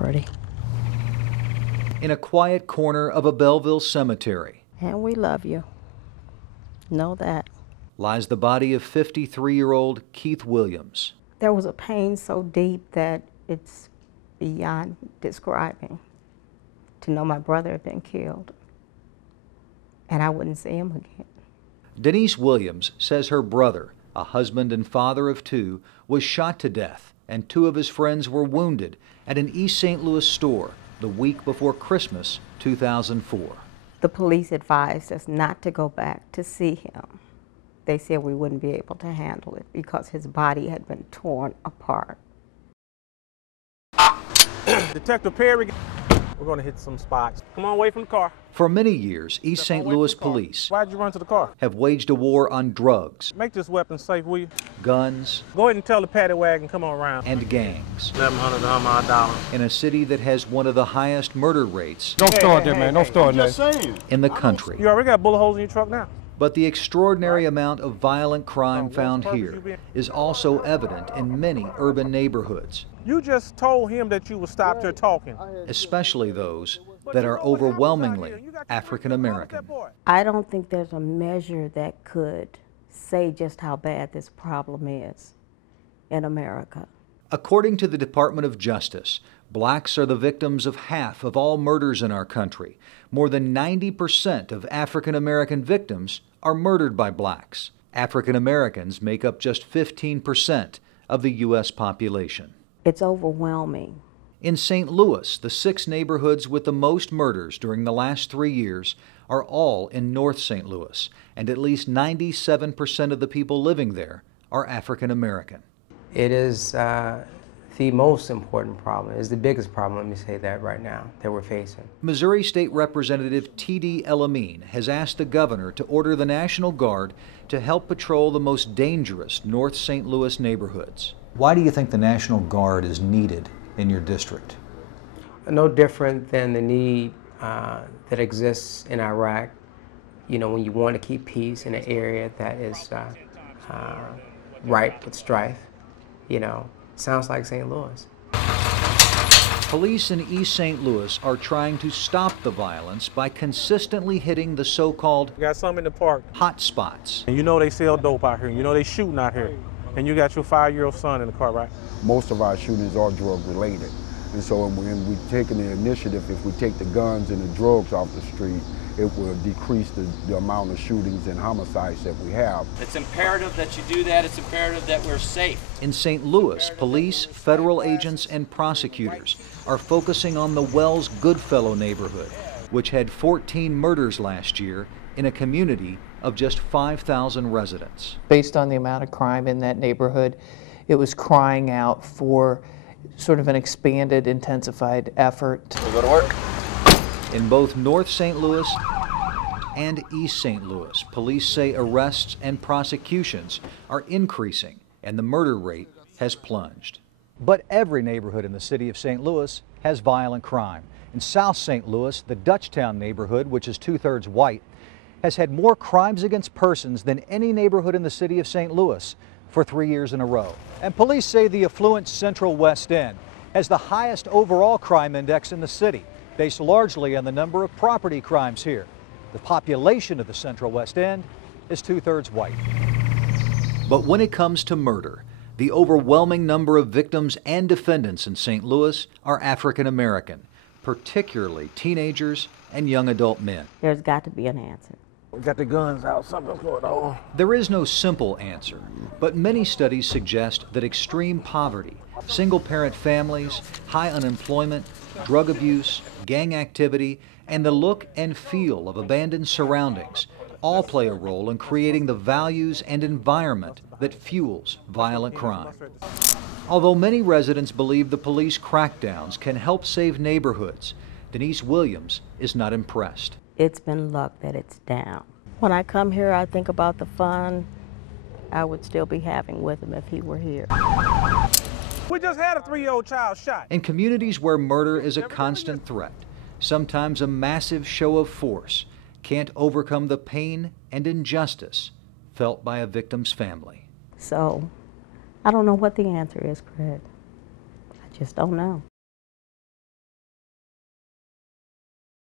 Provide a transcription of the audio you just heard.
pretty. In a quiet corner of a Belleville cemetery. And we love you. Know that. Lies the body of 53-year-old Keith Williams. There was a pain so deep that it's beyond describing. To know my brother had been killed, and I wouldn't see him again. Denise Williams says her brother, a husband and father of two, was shot to death, and two of his friends were wounded at an East St. Louis store the week before Christmas 2004. The police advised us not to go back to see him. They said we wouldn't be able to handle it because his body had been torn apart. Detective Perry, we're going to hit some spots. Come on, away from the car. For many years, East St. Louis police Why'd you run to the car? have waged a war on drugs, Make this weapon safe, will you? guns, Go ahead and tell the paddy wagon, come on around. and gangs. $1,100 In a city that has one of the highest murder rates Don't start there, man. Don't start there. in the country. You already got bullet holes in your truck now. But the extraordinary amount of violent crime found here is also evident in many urban neighborhoods, You just told him that you would stop there talking. especially those that are overwhelmingly African American. I don't think there's a measure that could say just how bad this problem is in America. According to the Department of Justice, blacks are the victims of half of all murders in our country. More than 90% of African American victims are murdered by blacks. African Americans make up just 15% of the U.S. population. It's overwhelming. In St. Louis, the 6 neighborhoods with the most murders during the last 3 years are all in North St. Louis, and at least 97% of the people living there are African American. It is the most important problem, is the biggest problem, let me say that right now, that we're facing. Missouri State Representative T.D. Elamine has asked the governor to order the National Guard to help patrol the most dangerous North St. Louis neighborhoods. Why do you think the National Guard is needed in your district? No different than the need that exists in Iraq, you know, when you want to keep peace in an area that is ripe with strife, you know, sounds like St. Louis. Police in East St. Louis are trying to stop the violence by consistently hitting the so-called You got some in the park. hot spots. And you know they sell dope out here. You know they shooting out here. And you got your 5-year-old son in the car, right? Most of our shootings are drug related. And so when we're taking the initiative, if we take the guns and the drugs off the street, it will decrease the amount of shootings and homicides that we have. It's imperative that you do that. It's imperative that we're safe. In St. Louis, police, federal agents, and prosecutors are focusing on the Wells Goodfellow neighborhood, which had 14 murders last year in a community of just 5,000 residents. Based on the amount of crime in that neighborhood, it was crying out for sort of an expanded, intensified effort. We go to work. In both North St. Louis and East St. Louis, police say arrests and prosecutions are increasing and the murder rate has plunged. But every neighborhood in the city of St. Louis has violent crime. In South St. Louis, the Dutchtown neighborhood, which is 2/3 white, has had more crimes against persons than any neighborhood in the city of St. Louis for 3 years in a row. And police say the affluent Central West End has the highest overall crime index in the city, based largely on the number of property crimes here. The population of the Central West End is 2/3 white. But when it comes to murder, the overwhelming number of victims and defendants in St. Louis are African American, particularly teenagers and young adult men. There's got to be an answer. We got the guns out, something's going on. There is no simple answer, but many studies suggest that extreme poverty, single-parent families, high unemployment, drug abuse, gang activity, and the look and feel of abandoned surroundings all play a role in creating the values and environment that fuels violent crime. Although many residents believe the police crackdowns can help save neighborhoods, Denise Williams is not impressed. It's been luck that it's down. When I come here, I think about the fun I would still be having with him if he were here. We just had a 3-year-old child shot. In communities where murder is a constant threat, sometimes a massive show of force can't overcome the pain and injustice felt by a victim's family. So, I don't know what the answer is, Craig. I just don't know.